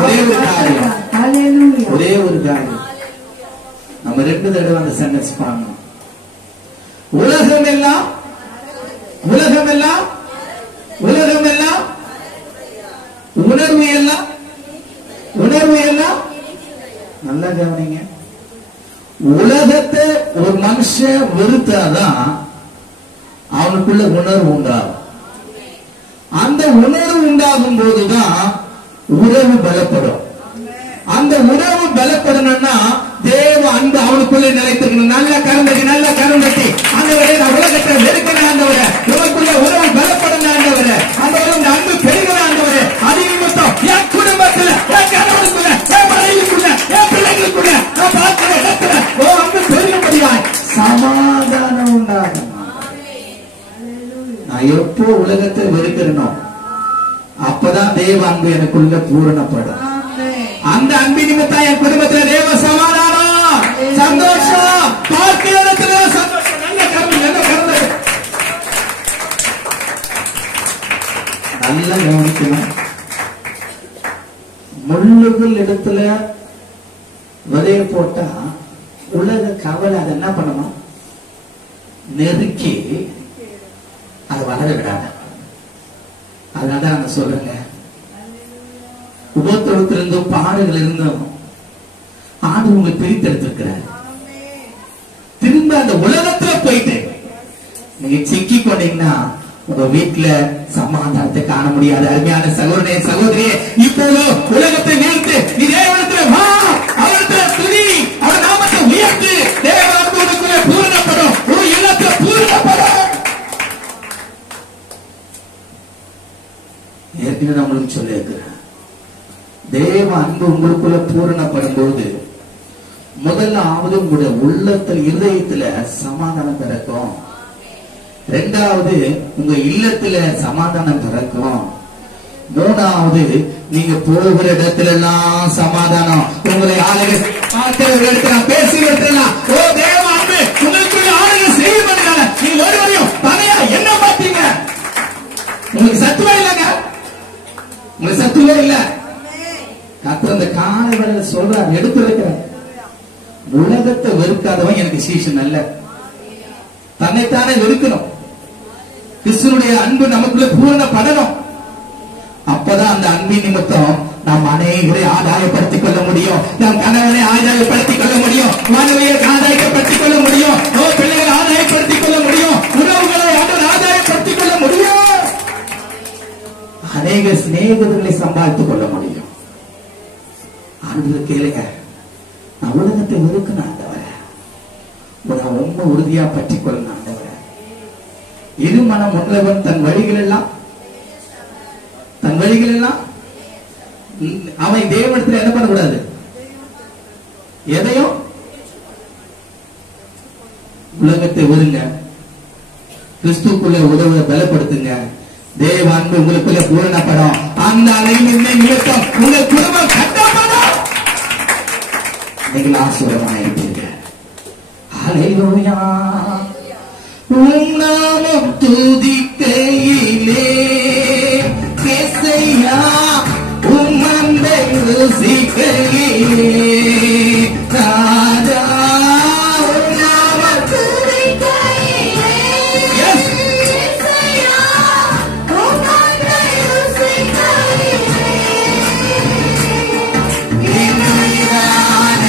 ஒரே ஒரு காரியம், ஒரே ஒரு காரியம் நம்ம 2 தடவை அந்த சென்டென்ஸ் பண்ணணும். உலகம் எல்லாம் உணர்வு எல்லாம் நல்லா கவனிங்க. உலகத்தை ஒரு மனுஷன் வெறுத்தாதான் அவனுக்குள்ள உணர்வு உண்டாகும். அந்த உணர்வு உண்டாகும் போதுதான் உறவு பலப்படும். அந்த உறவு பலப்படணும்னா தேவ அன்பு அவனுக்குள்ளே நிலைத்திருக்கணும். நல்ல கருந்தட்டி ஆண்டவரே, நான் உலகத்தை வெறுக்கிறேன் ஆண்டவரே, உனக்குள்ள உறவு பலப்படணும் ஆண்டவரே, அந்த அன்பு பெருகணும் ஆண்டவரே. அது நிமித்தம் என் குடும்பத்துல, என் கணவனுக்குள்ள, என் மனைவிக்குள்ள, என் பிள்ளைகளுக்குள்ள நான் பார்க்கிற இடத்துல அன்பு பெருகும்படியாய் சமாதானம் உண்டாகும். நான் எப்போ உலகத்தை வெறுக்கிறனோ அப்பதான் தேவ அன்பு எனக்குள்ள பூரணப்படும். அந்த அன்பு நிமித்தம் என் குடும்பத்தில் தேவ சமாதானம், சந்தோஷம், பார்க்கிற இடத்துல சந்தோஷம். நல்லா கவனிக்கணும். முள்ளுகள் இடத்துல விதைய போட்டா உலக கவலை அதை என்ன பண்ணணும், நெருக்கி அதை வளர விடாத. அதனால நான் சொல்றேங்க, உபத்திரத்திலிருந்தும் பாடுகள் இருந்தும் ஆண்டு உங்களை பிரித்தெடுத்திருக்கிறார். திரும்ப அந்த உலகத்துல போயிட்டு நீங்க சிக்கி கொண்டீங்கன்னா உங்க வீட்டுல சமாதானத்தை காண முடியாது. அருமையான சகோதரனே, சகோதரியே, இப்போது உலகத்தை நிறுத்து, நீ தேவனிடத்துல வா, அவரிடத்துல துதி, அவர் நாமத்தை உயர்த்து. தேவனுக்குள்ள பூரணப்படும், ஒரு இல்லத்துல பூரணப்படும். ஏற்கனவே நம்மளுக்கு சொல்லி இருக்கிறேன், தேவ அன்பு உங்களுக்குள்ள பூரணப்படும் போது முதலாவது உங்களுடைய உள்ளத்தில், இருதயத்துல சமாதானம் பிறக்கும். 2வது உங்க இல்லத்துல சமாதானம் பிறக்கும். 3வது நீங்க போகிற இடத்துல எல்லாம் சமாதானம். உங்களை ஆளுகை பேசுகிற இடத்துல ஓ தேவ அன்பு உங்களுக்குள்ள ஆளுகை செய்யப்படுகிறாங்க. நீங்க ஒருவரையும் தனியா என்ன பார்த்தீங்க? உங்களுக்கு சத்துவம் இல்லைங்க, உங்களுக்கு சத்துவம் இல்ல. கர்த்தர் அந்த காலை வேளையில சொல்றார், எடுத்து வைக்கிறார். உலகத்தை வெறுக்காதவன் எனக்கு சீசன் அல்ல. தன்னைத்தானே வெறுக்கணும். கிறிஸ்துனுடைய அன்பு நமக்குள்ள பூரணப்படணும். அப்பதான் அந்த அன்பின் நிமித்தம் நாம் அநேகரை ஆதாயப்படுத்திக் கொள்ள முடியும். நம் கணவனை ஆதாயப்படுத்திக் கொள்ள முடியும், மனைவியை ஆதாயப்படுத்திக் கொள்ள முடியும், பிள்ளைகளை ஆதாயப்படுத்திக் கொள்ள முடியும், உறவுகளை ஆதாயப்படுத்திக் கொள்ள முடியும், அநேக சிநேகிதர்களை சம்பாதித்துக் கொள்ள முடியும். ஆண்டவரை கேளுங்க, நான் உலகத்தை வெறுக்கணும் ஆண்டவரே, நான் ரொம்ப உறுதியா பற்றி கொள்ளணும் ஆண்டவரே. இரு மனம் உள்ளவன் தன் வழிகள் எல்லாம் அவன் தேவனிடத்தில் என்ன பண்ணக்கூடாது, எதையும் உலகத்தை வெறுங்க, கிறிஸ்துக்குள்ள உதவ பலப்படுத்துங்க. தேவ அன்பு உங்களுக்குள்ள பூரணப்படும். அந்த அலையின் நிமித்தம் உங்கள் குடும்பம் கட்டப்படும். நீங்கள் ஆசீர்வாதமாயிருப்பீர்கள். ஹல்லேலூயா. உம் நாமம் துதிக்கையிலே இயேசையா, உம் அன்பை ருசிக்கையிலே ராஜா, உம் நாமம் துதிக்கையிலே இயேசையா, உம் அன்பை ருசிக்கையிலே உயிரான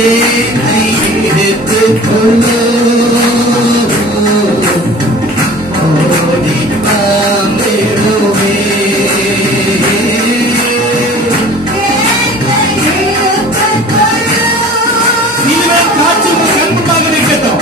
என்னை எடுத்துக் கொள்ளு ஓடி வந்திடுவே நீதான் காட்சி கண்முன்பாக நிற்கட்டும்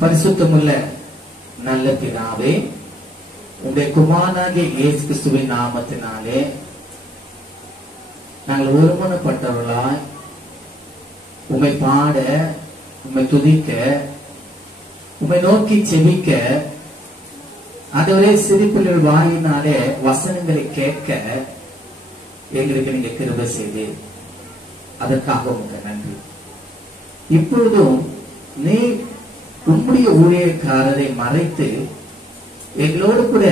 பரிசுத்தமுள்ள நல்ல பிதாவே, உடைய குமாரனாகிய இயேசு கிறிஸ்துவின் நாமத்தினாலே நாங்கள் ஒருமனப்பட்டவர்களாய் உம்மை பாட, உம்மை துதிக்க, உம்மை நோக்கி செபிக்க, ஆண்டவரே சிரிப்புகள் வாயினாலே வசனங்களை கேட்க எங்களுக்கு நீங்க கிருபை செய்து அதற்காக உங்களுக்கு நன்றி. இப்பொழுதும் நீ உம்முடைய ஊழியக்காரரை மறைத்து எங்களோடு கூட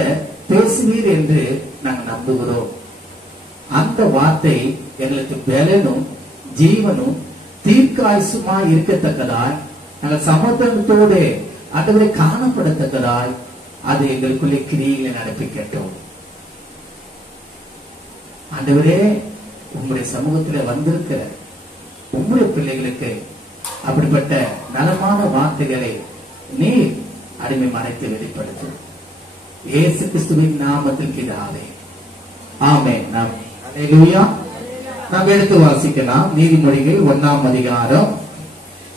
பேசுவீர் என்று நாங்கள் நம்புகிறோம். அந்த வார்த்தை எங்களுக்கு பலனும் ஜீவனும் தீர்க்காயுசுமா இருக்கத்தக்கதாய், நாங்கள் சமர்ப்பணத்தோடு ஆண்டவரை காணப்படத்தக்கதாய் அது எங்களுக்குள்ளே கிரியில நடப்பிக்கட்டும். ஆண்டவரே, உம்முடைய சமூகத்துல வந்திருக்கிற உம்முடைய பிள்ளைகளுக்கு அப்படிப்பட்ட நலமான வார்த்தைகளை நீர் அடிமை மறைத்து வெளிப்படுத்தும். இயேசு கிறிஸ்துவின் நாமத்தில் பிதாவே, ஆமென். அல்லேலூயா. நாம் எடுத்து வாசிக்கலாம். நீதிமொழிகள் 1ஆம் அதிகாரம்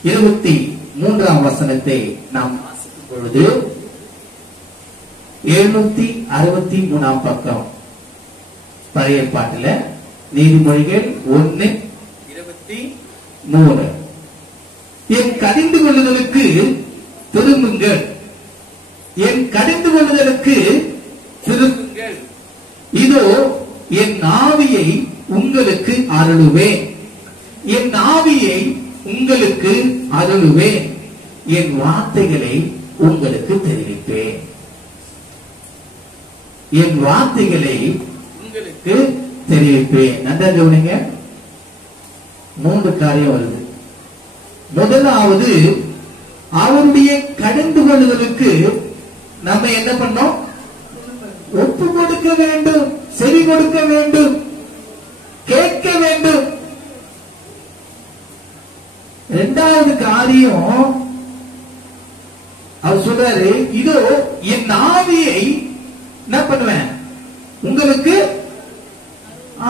23ஆம் வசனத்தை நாம் வாசிக்கும் பொழுது 763ஆம் பக்கம் பழைய ஏற்பாட்டுல நீதிமொழிகள் 1:23. என் கடிந்து கொள்ளுதலுக்கு திரும்புங்கள், என் கடிந்து கொள்ளுதலுக்கு திரும்புங்கள், இதோ என் ஆவியை உங்களுக்கு அருளுவேன், என் ஆவியை உங்களுக்கு அருளுவேன், என் வார்த்தைகளை உங்களுக்கு தெரிவிப்பேன். என் வார்த்தைகளை உங்களுக்கு தெரிவிப்பேன். நன்றா கவனிங்க. 3 காரியம் வருது. முதலாவது, அவருடைய கடிந்து கொள்ளுதலுக்கு நம்ம என்ன பண்ணோம்? ஒப்பு கொடுக்க வேண்டும், செவி கொடுக்க வேண்டும், கேட்க வேண்டும். 2வது காரியம், அவர் சொல்றாரு, இதோ என் ஆவியை என்ன பண்ணுவேன்? உங்களுக்கு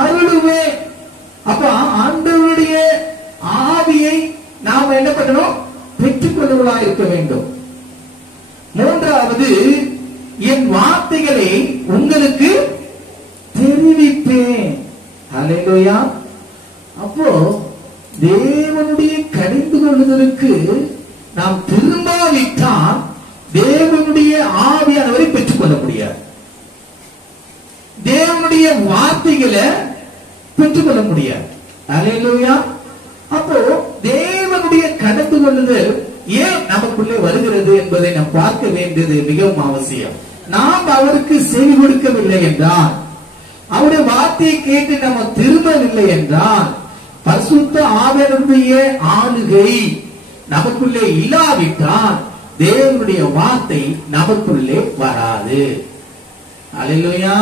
அருளுவேன். அப்ப ஆண்டவருடைய ஆவியை நாம் என்ன பண்ணணும்? பெற்றுக்கொள்வதா இருக்க வேண்டும். 3வது, என் வார்த்தைகளை உங்களுக்கு தெரிவிப்பேன். அல்லேலூயா. அப்போ தேவனுடைய கடிந்து கொள்ளுதலுக்கு நாம் திரும்பாவிட்டால் தேவனுடைய ஆவியானவரை பெற்றுக்கொள்ள முடியாது. தேவனுடைய வார்த்தைகளை பெற்றுக்கொள்ள முடியாது. அல்லேலூயா. அப்போ தேவனுடைய கடந்து கொள்ளுதல் ஏன் நமக்குள்ளே வருகிறது என்பதை நாம் பார்க்க வேண்டியது மிகவும் அவசியம். நாம் அவருக்கு செவி கொடுக்கவில்லை என்றால், அவருடைய வார்த்தையை கேட்டு நம்ம திரும்பவில்லை என்றால், பரிசுத்த ஆவியானவருடைய ஆளுகை நமக்குள்ளே இல்லாவிட்டால் தேவனுடைய வார்த்தை நமக்குள்ளே வராது. அல்லேலூயா.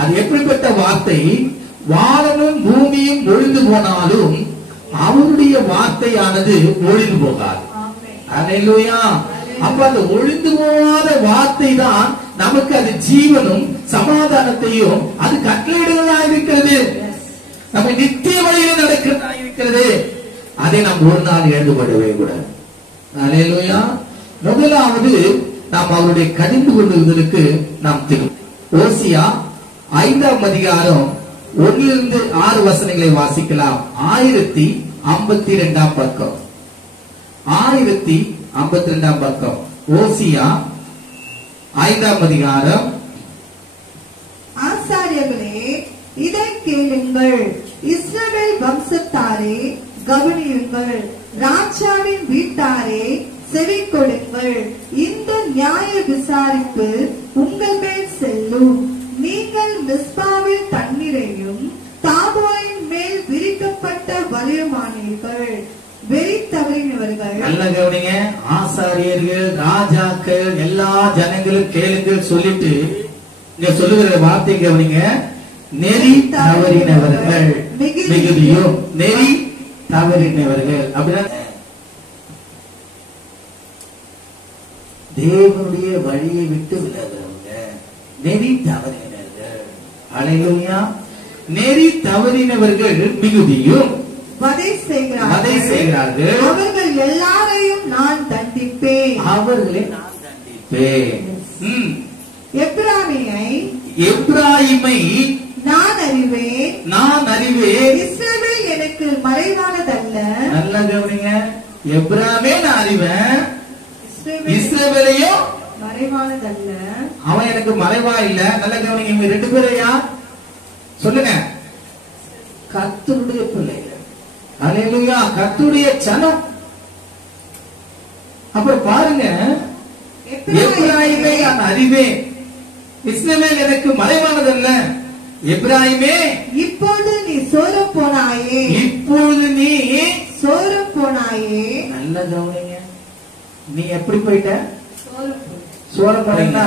அது எப்படிப்பட்ட வார்த்தை? வானமும் பூமியும் ஒழிந்து போனாலும் அவருடைய வார்த்தையானது ஒழிந்து போகாது. அல்லேலூயா. அப்ப அந்த ஒழிந்து போகாத வார்த்தை தான் நமக்கு அது ஜீவனும் சமாதானத்தையும் அது கட்டளையிடுவதா இருக்கிறது. நம்ம நித்திய வழியில் நடக்கிறதா இருக்கிறது. அதை நாம் ஒரு நாள் எழுதப்படவே கூடாது. அல்லேலூயா. முதலாவது நாம் அவருடைய கடிந்து கொள்ளுதலுக்கு நாம் திரும்ப ஓசியா 5ஆம் அதிகாரம் 1-6 வசனங்களை வாசிக்கலாம். 1052ஆம் பக்கம், 1052ஆம் பக்கம். ஓசியா 5ஆம் அதிகாரம். ஆசாரியர்களே, இதை கேளுங்கள், இஸ்ரவேல் வம்சத்தாரே கவனியுங்கள், ராஜாவின் வீட்டாரே செவி கொடுங்கள். இந்த நியாய விசாரிப்பு உங்கள் மேல் செல்லும். நீங்கள் மிஸ்பாவில் தண்ணீரையும் தாபோரின் மேல் விரிக்கப்பட்ட வலியுமானீர்கள். வெறி தவறினவர்கள். நல்ல கவனிங்க. ஆசாரியர்கள், ராஜாக்கள், எல்லா ஜனங்களும் கேளுங்கள் சொல்லிட்டு நீங்க சொல்லுகிற வார்த்தை கவனிங்க. நெறி தவறினவர்கள் மிகுதியும், நெறி தவறினவர்கள் அப்படின்னா தேவனுடைய வழியை விட்டு விலகிறவங்க நெறி தவறினவர்கள். அல்லேலூயா. நெறி தவறினவர்கள் மிகுதியும் வதை செய்கிறார்கள். அவர்கள் எல்லாரையும் நான் தண்டிப்பேன். அவர்களை நான் தண்டிப்பேன். எப்பிராயீமை நான் அறிவேன். இஸ்ரவேல் எனக்கு மறைவானதல்ல. நல்ல கவனிங்க. எப்பிராமே நான் அறிவேன், இஸ்ரவேலையும் மறைவானதல்ல. அவன் எனக்கு மறைவா இல்ல. நல்ல கவனிங்க. இவங்க 2 பேரும் யார் சொல்லுங்க? கர்த்தருடைய பிள்ளைகள். அல்லேலூயா. கர்த்தருடைய சனம். அப்புறம் பாருங்க, எப்பிராயீமை நான் அறிவேன், இஸ்ரவேல் எனக்கு மறைவானதல்ல. எப்பிராயீமே, இப்பொழுது நீ சோரம் போனாயே. இப்பொழுது நீ சோரம் போனாயே. நல்ல கவனிங்க. நீ எப்படி போயிட்ட? சோரம் போனா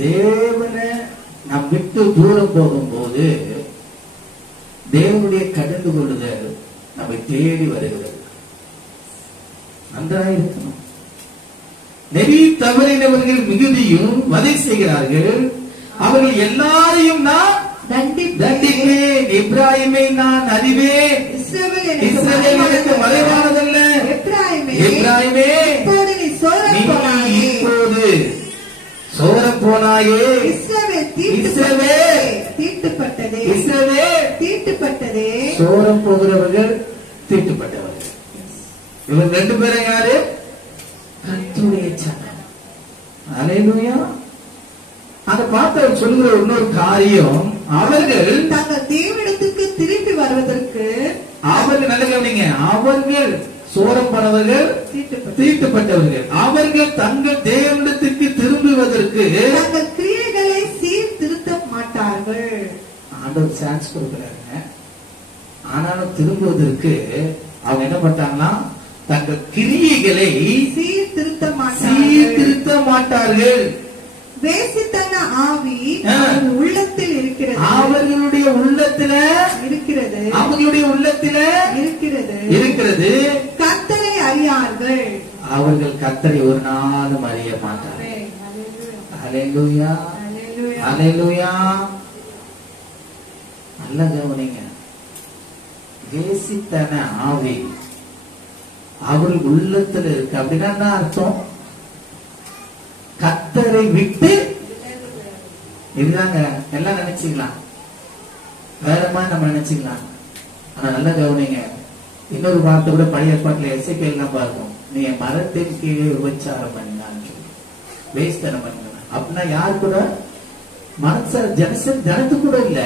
தேவனை நாம் விட்டு தூரம் போகும்போது தேவனுடைய கடந்து கொள்ளுதல் நம்மை தேடி வருகிறது. நன்றாக இருக்கணும். நெறி தவறினவர்கள் மிகுதியும் வதை செய்கிறார்கள். அவர்கள் எல்லாரையும் நான் தண்டிப்பேன். எப்பிராயீமை நான் அறிவேன், இஸ்ரவேல் எனக்கு மறைவானதல்ல. எப்பிராயீமே, இப்போது சோரம் போனாயே. இஸ்ரவேல் தீட்டுப்பட்டதே. சோரம் போகிறவர்கள் தீட்டுப்பட்டவர்கள். இவங்க 2 பேரும் யாரு? கர்த்தருடைய சனம். அல்லேலூயா. அத பார்த்து சொல்லுகிற இன்னொரு காரியம், அவர்கள் தங்கள் தேவனிடத்துக்கு திரும்பி வருவதற்கு, அவர்கள் நல்ல கவனிங்க, அவர்கள் சோரம் போனவர்கள் தீட்டுப்பட்டவர்கள், அவர்கள் தங்கள் தேவனிடத்துக்கு திரும்புவதற்கு தங்கள் கிரியைகளை சீர்திருத்த மாட்டார்கள். ஆண்டவர் சான்ஸ் கொடுக்கிறாங்க. ஆனாலும் திரும்புவதற்கு அவங்க என்ன பண்றாங்கன்னா தங்கள் கிரியைகளை சீர்திருத்த மாட்டார்கள். வேசித்தன ஆவி உள்ளத்தில் இருக்கிறது. அவர்களுடைய உள்ளத்துல இருக்கிறது. அவர்களுடைய உள்ளத்துல இருக்கிறது. கர்த்தரை அறியார்கள். அவர்கள் கர்த்தரை ஒரு நாளும் அறிய மாட்டார்கள். அல்லேலூயா. அல்லேலூயா. நல்ல கவனிங்க. வேசித்தன ஆவி அவர்கள் உள்ளத்துல இருக்கு. அப்படின்னா என்ன அர்த்தம்? கர்த்தரை விட்டு இதுதாங்க. எல்லாம் நினைச்சுக்கலாம், வேறமா நம்ம நினைச்சுக்கலாம். ஆனா நல்ல கவனிங்க. இன்னொரு வார்த்தை கூட பழைய ஏற்பாட்டுல எசேக்கியேல் எல்லாம் பார்க்கும். நீ மரத்தின் கீழே விபச்சாரம் பண்ணான்னு சொல்லி வேஸ்தனம் பண்ண. அப்படின்னா யார் கூட? மனச ஜனத்து கூட இல்ல,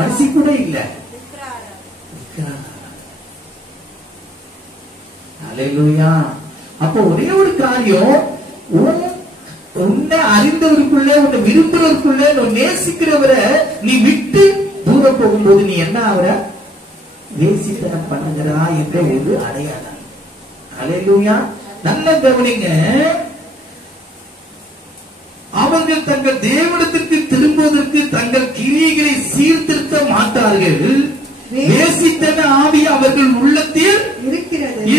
மனசி கூட இல்ல. அல்லேலூயா. அப்போ ஒரே ஒரு காரியம், உன்னை அறிந்தவருக்குள்ளே, உன்னை விரும்புறவருக்குள்ளே, உன்னை நேசிக்கிறவரை நீ விட்டு தூரம் போகும்போது நீ என்ன ஆகிற? வேசித்தனம் பண்ணுகிறா என்ற ஒரு அடையாளம். அல்லேலூயா. நல்ல கவனிங்க. அவர்கள் தங்கள் தேவனிடத்திற்கு திரும்புவதற்கு தங்கள் கிரியைகளை சீர்திருத்த மாட்டார்கள். வேசித்தன ஆவி அவர்கள் உள்ளத்தில்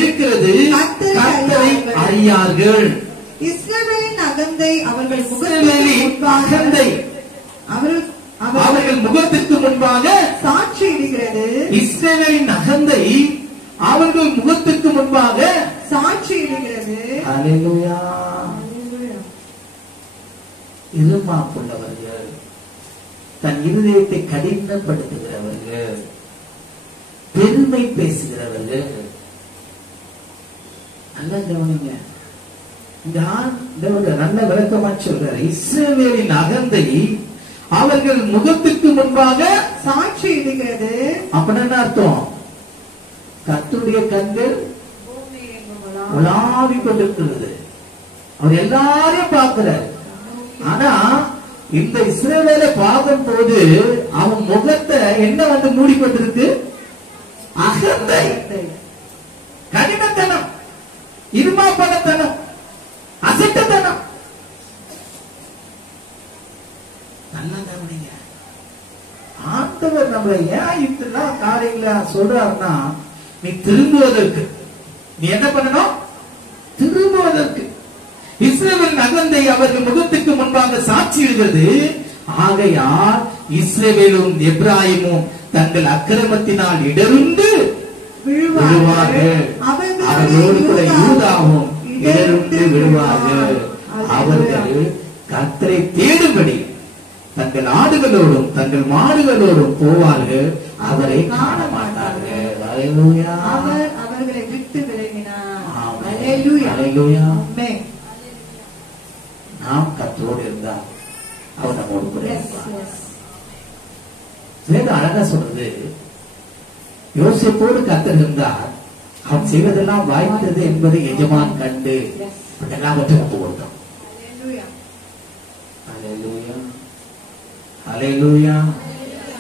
இருக்கிறது. கர்த்தரை அறியார்கள். இஸ்ரவேலின் அகந்தை அவர்கள் முகத்திற்கு முன்பாக சாட்சியிடுகிறது. இஸ்ரவேல் இஸ்ரவேலின் அகந்தை அவர்கள் முகத்துக்கு முன்பாக சாட்சியிடுகிறது. அல்லேலூயா. இருமாப்புள்ளவர்கள், தன் இருதயத்தை கடினப்படுத்துகிறவர்கள், பெருமை பேசுகிறவர்கள். நல்லா கவனிங்க. இந்த ஆண்டவர் நல்ல விளக்கமா சொல்றாரு. இஸ்ரவேலின் அகந்தை அவர்கள் முகத்துக்கு முன்பாக சாட்சியிடுகிறது. அப்படின்னு என்ன அர்த்தம்? கர்த்தருடைய கண்கள் உலாவிக் கொண்டிருக்கிறது. அவர் எல்லாரையும் பார்க்கிறார். ஆனா இந்த இஸ்ரவேலை பார்க்கும் போது அவன் முகத்தை என்ன வந்து மூடிக்கொண்டிருக்கு? அகந்தை, கடினத்தனம், இருமாப்பனத்தனம், அசட்டத்தனம். நல்லா கவனிங்க. ஆண்டவர் நம்மளை ஏன் இப்படிலாம் காரியங்கள சொல்றாருன்னா, நீ திரும்புவதற்கு. நீ என்ன பண்ணணும்? திரும்புவதற்கு. இஸ்ரவேலின் அகந்தை அவர்கள் முகத்துக்கு முன்பாக சாட்சியிடுகிறது. ஆகையால் இஸ்ரவேலும் எப்பிராயீமும் தங்கள் அக்கிரமத்தினால் இடர்ந்து விழுவார்கள். அவர்களோடு கூட யூதாவும் இடர்ந்து விழுவார்கள். அவர்கள் கர்த்தரை தேடும்படி தங்கள் ஆடுகளோடும் தங்கள் மாடுகளோடும் போவார்கள், அவரை காண மாட்டார்கள். அல்லேலூயா. அவர் அவர்களை விட்டு விலகினார். அல்லேலூயா. அல்லேலூயா. ஆமென். நாம் கர்த்தரோடு இருந்தால் அவர் நம்மோடு கூட இருப்பார். வேதம் அழகா சொல்றது, யோசேப்போடு கர்த்தர் இருந்தார், அவன் செய்வதெல்லாம் வாய்த்தது என்பதை எஜமான் கண்டு எல்லாவற்றையும் ஒப்பு கொடுத்தான். அல்லேலூயா. அல்லேலூயா.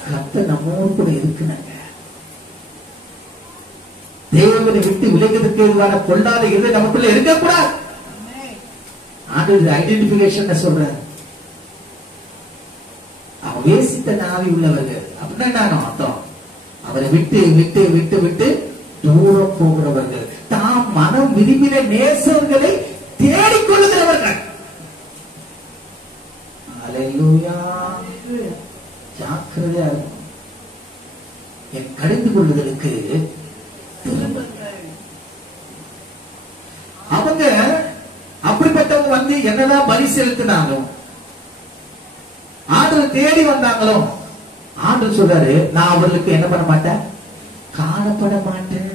கர்த்தர் நம்மோடு கூட இருக்கிறாங்க. தேவனை விட்டு விலகுவதற்கு எதுவான கொள்ளாத இருந்து நமக்குள்ள இருக்கக்கூடாது. ஆண்டவர் ஐடென்டிபிகேஷன் சொல்ற, அவன் வேசித்த நாவி உள்ளவர்கள் அப்படின்னா என்ன அர்த்தம்? அவரை விட்டு விட்டு விட்டு விட்டு தூரம் போகிறவர்கள், தாம் மனம் விரும்பின நேசர்களை தேடிக்கொள்ளுகிறவர்கள். அல்லேலூயா. ஜாக்கிரதையா இருக்கும். என் கடிந்து கொள்ளுதலுக்கு அவங்க அப்படிப்பட்டவங்க வந்து என்னதான் பலி செலுத்தினாலும், ஆண்டவர் தேடி வந்தாங்களோ, ஆண்டவர் சொல்றாரு, நான் அவர்களுக்கு என்ன பண்ண மாட்டேன்? காணப்பட மாட்டேன்.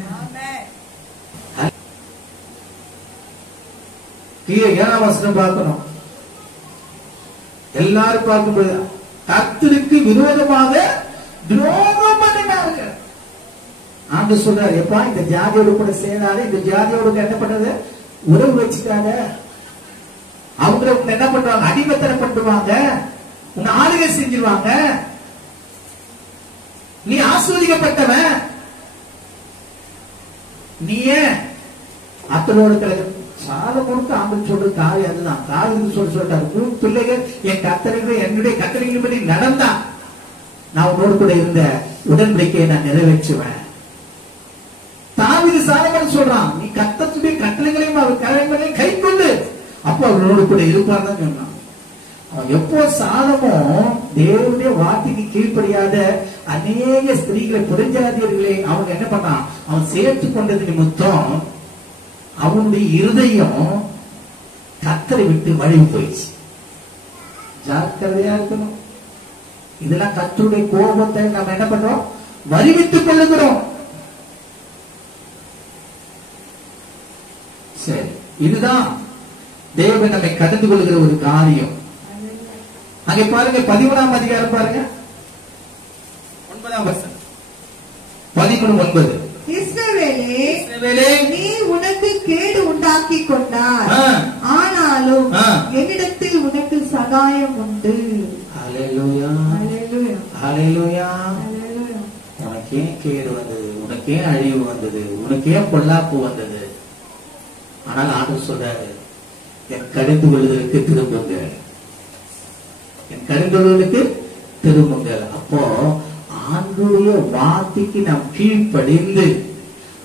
கீழே 7ஆம் வசனம் பார்க்கணும். எல்லாரும் பார்க்கும்போது கர்த்தருக்கு விரோதமாக துரோகம் பண்ணினார்கள். ஆண்டவர் சொல்றாரு, எப்பா இந்த ஜாதியோடு கூட சேராத, இந்த ஜாதியோடு என்ன பண்றது? உறவு வச்சுக்காத. அவங்க என்ன பண்றாங்க? அடிமைத்தனம் பண்ணுவாங்க, உன்னை ஆளுகை செஞ்சிருவாங்க. நீ ஆஸ்வதிக்கப்பட்டவன், நீ ஏன் அத்தனோடு கிடக்கு? சாலமோனுக்கு ஆண்டவர் சொல்ற காரியம் அதுதான். காரியம் சொல்லிட்டாரு, உன் பிள்ளைகள் என் கட்டளைகளை என்னுடைய கட்டளைகளின்படி நடந்தா நான் உன்னோடு கூட இருந்த உடன்படிக்கையை நான் நிறைவேற்றுவேன். தாவீது சாலமோன் சொல்றான், நீ கர்த்தருடைய கட்டளைகளையும் அவர் கட்டளைகளையும் கை கொண்டு அப்ப அவனோடு கூட இருப்பார் தான் சொன்னான். அவன் எப்போ சாலமோ தேவனுடைய வார்த்தைக்கு கீழ்ப்படியாத அநேக ஸ்திரீகளை புறஞ்சாதியர்களை அவங்க என்ன பண்ணான்? அவன் சேர்த்து கொண்டது நிமித்தம் அவனுடைய இருதயம் கர்த்தரை விட்டு வழி போயிடுச்சு. ஜாக்கிரதையா இருக்கணும். இதெல்லாம் கர்த்தருடைய கோபத்தை நம்ம என்ன பண்றோம்? வருவித்துக் கொள்ளுகிறோம். சரி, இதுதான் தேவன் நம்மை கடந்து கொள்கிற ஒரு காரியம். அங்கே பாருங்க, 11ஆம் அதிகாரம் பாருங்க, 9ஆம் வசனம். 13:9. இஸ்ரவேலே, நீ உனக்கு கேடு உண்டாக்கி கொண்டாய், ஆனாலும் என்னிடத்தில் உனக்கு சகாயம் உண்டு. அல்லேலூயா. அல்லேலூயா. அல்லேலூயா. அல்லேலூயா. உனக்கே கேடு வந்தது, உனக்கே அழிவு வந்தது, உனக்கே பொல்லாப்பு வந்தது. ஆனால் ஆண்டவர் சொல்றாரு, என் கடிந்து கொள்வதற்கு திரும்புங்கள், என் கடிந்து கொள்வதற்கு திரும்புங்கள். அப்போ ஆண்டுடைய வார்த்தைக்கு நாம் கீழ்ப்படிந்து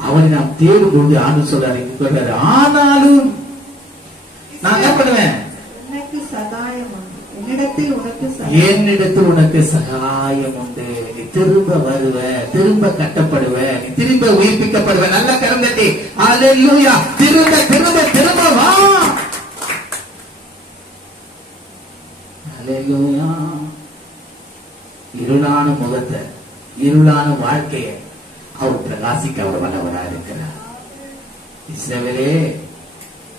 அவனை நாம் தேடும் பொழுது ஆண்டு சொல்றாரு, ஆனாலும் நான் என்ன பண்ணுவேன்? உனக்கு சகாயம் உண்டு, என்னிடத்தில் உனக்கு என்னிடத்தில் உனக்கு சகாயம் உண்டு. நீ திரும்ப வருவ, திரும்ப கட்டப்படுவ, நீ திரும்ப உயிர்ப்பிக்கப்படுவ. நல்ல கரம் தட்டி அல்லேலூயா. திரும்ப திரும்ப திரும்ப வா. அல்லேலூயா. இருளான முகத்தை, இருளான வாழ்க்கையை அவர் பிரகாசிக்க அவர் வல்லவராக இருக்கிறார். இஸ்ரவேலே,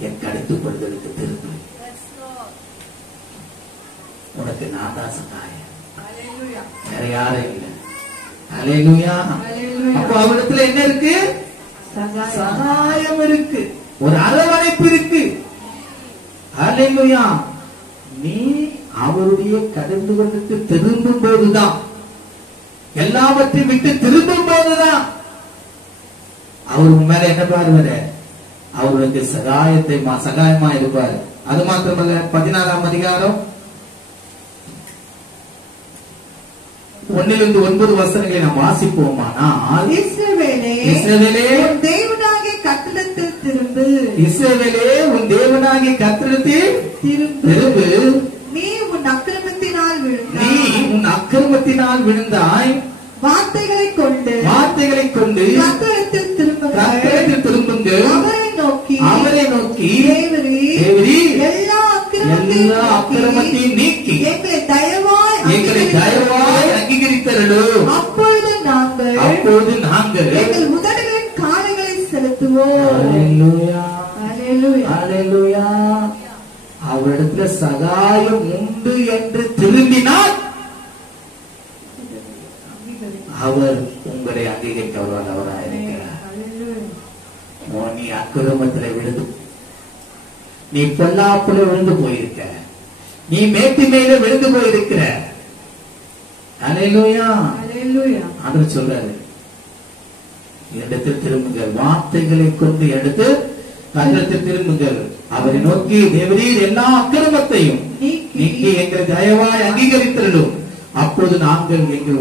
என் கடுத்துக் கொள்வதற்கு திரும்ப, உனக்கு நான் தான் சகாயம், வேற யாரும் இல்லை. அல்லேலூயா. அப்போ அவரிடத்துல என்ன இருக்கு? சகாயம் இருக்கு, ஒரு அரவணைப்பு இருக்கு. அல்லேலூயா. நீ அவருடைய கடந்து கொண்டு திரும்பும் போதுதான், எல்லாவற்றையும் விட்டு திரும்பும் போதுதான் அவர் உன் மேல என்ன பாருவாரு? அவருக்கு சகாயமா இருப்பாரு. அது மாத்திரமல்ல, 14ஆம் அதிகாரம் 1-9 வசனங்களை நாம் வாசிப்போமானால், இஸ்ரவேலே, உன் தேவனாகிய கர்த்தரிடத்தில் திரும்பு. இஸ்ரவேலே, உன் தேவனாகிய கர்த்தரிடத்தில் திரும்பு. நீ உன் அக்கிரமத்தினால் விழுந்தாய். வார்த்தைகளை கொண்டு கர்த்தரிடத்தில் திரும்புங்கள். அவரை நோக்கி தேவரீர் எல்லா அக்கிரமத்தையும் நீக்கி எங்களை தயவாய் அங்கீகரித்தருளும். அப்பொழுது நாங்கள் எங்கள் உதடுகளின் காரியங்களை செலுத்துவோம். அல்லேலூயா. அல்லேலூயா. அவரிடத்துல சகாயம் உண்டு என்று திரும்பினால் அவர் உங்களை அங்கீகரிக்க அவராக இருக்கிறார். நீ அக்கிரமத்தில் விழுந்து, நீ பொல்லாப்புல விழுந்து போயிருக்க, நீ மேட்டு மேல விழுந்து போயிருக்கிற. அல்லேலூயா. ஆண்டவர் சொல்றாரு, இடத்தில் திரும்புங்கள், வார்த்தைகளை கொண்டு எடுத்து கர்த்தரிடத்தில் திரும்புங்கள். அவரை நோக்கி தேவரீர் எல்லா அக்கிரமத்தையும் நீக்கி எங்களை தயவாய் அங்கீகரித்தருளும். அப்போது நாங்கள் எங்கள்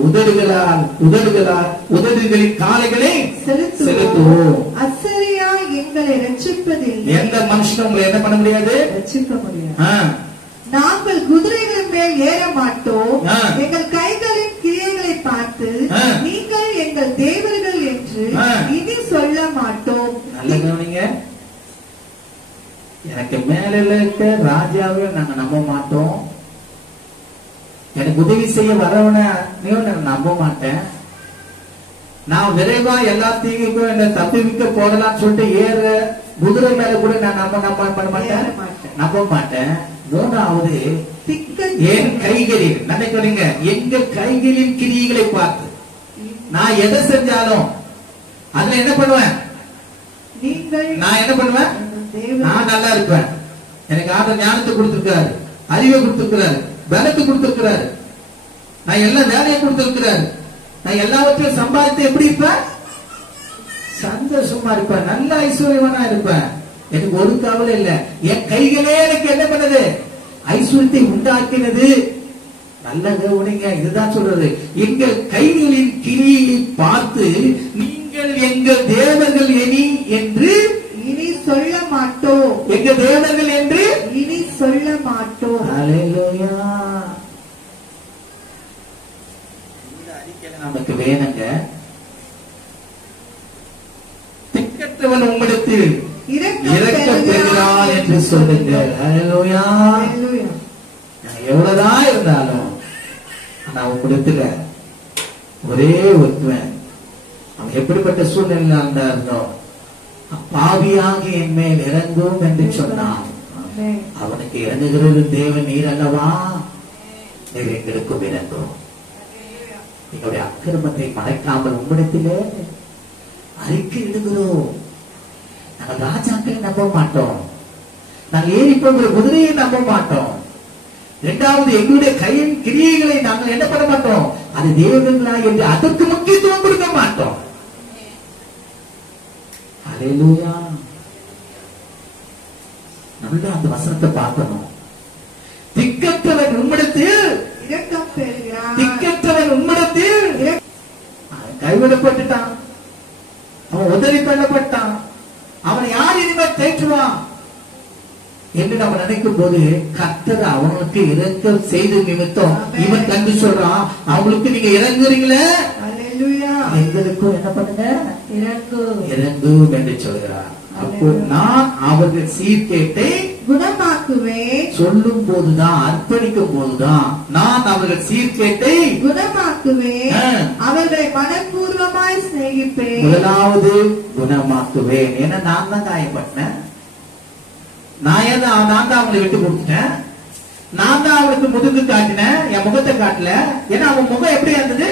உதடுகளின் காலைகளை செலுத்துவோம். அசரியா எங்களை ரட்சிப்பதில்லை. எந்த மனுஷனும் உங்களை என்ன பண்ண முடியாது? ரட்சிக்க முடியாது. நாங்கள் குதிரைகளின் மேல் ஏற மாட்டோம். எங்கள் கைகளின் கிரியைகளை பார்த்து நீங்கள் எங்கள் தேவர்கள் என்று இனி சொல்ல மாட்டோம். நல்ல கவனிங்க. எனக்கு மேல இருக்க ராஜாவை நாங்க நம்ப மாட்டோம். எனக்கு உதவி செய்ய வரவனையும் நான் நம்ப மாட்டேன். நான் விரைவா எல்லாத்தையும் என்ன தப்பிவிக்க போடலாம் சொல்லிட்டு ஏற குதிரை மேல கூட நான் நம்ப மாட்டேன். மூணாவது, என் கைகளில் நினைக்கிறீங்க, எங்க கைகளின் கிரியைகளை பார்த்து நான் எதை செஞ்சாலும் அதுல என்ன பண்ணுவேன்? நான் நல்லா இருப்பேன். எனக்கு ஆண்டவர் ஞானத்தை கொடுத்திருக்கிறாரு, அறிவை கொடுத்திருக்கிறாரு, பலத்தை கொடுத்திருக்கிறாரு, நான் எல்லா வேலையை கொடுத்திருக்கிறாரு, நான் எல்லாவற்றையும் சம்பாதித்து எப்படி இருப்பேன்? சந்தோஷமா இருப்பேன், நல்ல ஐஸ்வர்யவனா இருப்பேன். எனக்கு ஒரு கவலை இல்லை. என் கைகளே எனக்கு என்ன பண்ணது? ஐஸ்வர்யத்தை உண்டாக்கினது. நல்ல கவனிங்க, இதுதான் சொல்றது. எங்கள் கைகளின் கிரியை பார்த்து நீங்கள் எங்கள் தேவர்கள் என்று இனி சொல்ல மாட்டோம். எங்க தேவர்கள் என்று இனி சொல்ல மாட்டோம். அல்லேலூயா. இந்த அறிக்கை நமக்கு வேணுங்க. திக்கற்றவன் உம்மிடத்தில் இரக்கம் பெறுகிறான் என்று சொல்லுங்க. அல்லேலூயா. எவ்வளவுதான் இருந்தாலும் ஆனா உம்மிடத்துல ஒரே ஒருவன், அவன் எப்படிப்பட்ட சூழ்நிலை இருந்தோம், பாவியாக என் மேல் இறங்கும் என்று சொன்னான். அவனுக்கு இறங்குகிறது தேவன் நீர் அல்லவா? நீர் எங்களுக்கும் இறங்கும். எங்களுடைய அக்கிரமத்தை மறைக்காமல் உம்மிடத்திலே அறிக்கை இடுகிறோம். நாங்கள் ராஜாக்களை நம்ப மாட்டோம், நாங்கள் ஏறி போகிற குதிரையை நம்ப மாட்டோம். இரண்டாவது, எங்களுடைய கையின் கிரியைகளை நாங்கள் என்ன பண்ண மாட்டோம், அது தேவர்களா என்று அதற்கு முக்கியத்துவம் கொடுக்க மாட்டோம். அல்லேலூயா. நல்ல அந்த வசனத்தை பார்க்கணும். திக்கற்றவன் உம்மிடத்தில் இரக்கம் பெறுகிறான். திக்கற்றவன் உம்மிடத்தில் கைவிடப்பட்டுட்டான், அவன் உதவி பண்ணப்பட்டான். அவனை யார் இனிமேல் தேற்றுவான்? என்று நம்ம நினைக்கும் போது கர்த்தர் அவனுக்கு இரக்கம் செய்த நிமித்தம் இவன் கண்டு சொல்றான், அவங்களுக்கு நீங்க இறங்குறீங்களே, எங்களுக்கும் என்ன பண்ணுங்க, இறங்கும் என்று சொல்கிறார். அப்போ நான் அவர்கள் சீர்கேட்டை குணமாக்குவேன். சொல்லும் போதுதான், அர்ப்பணிக்கும் போதுதான் நான் அவர்கள் சீர்கேட்டை குணமாக்குவேன், அவர்களை மனப்பூர்வமாய் சிநேகிப்பேன். முதலாவது குணமாக்குவேன். ஏன்னா நான் தான் காயப்பட்டேன், நான் தான் அவங்களை விட்டு கொடுத்துட்டேன், நான் தான் அவளுக்கு முதுகு காட்டினேன், என் முகத்தை காட்டல. ஏன்னா அவன் முகம் எப்படி இருந்தது,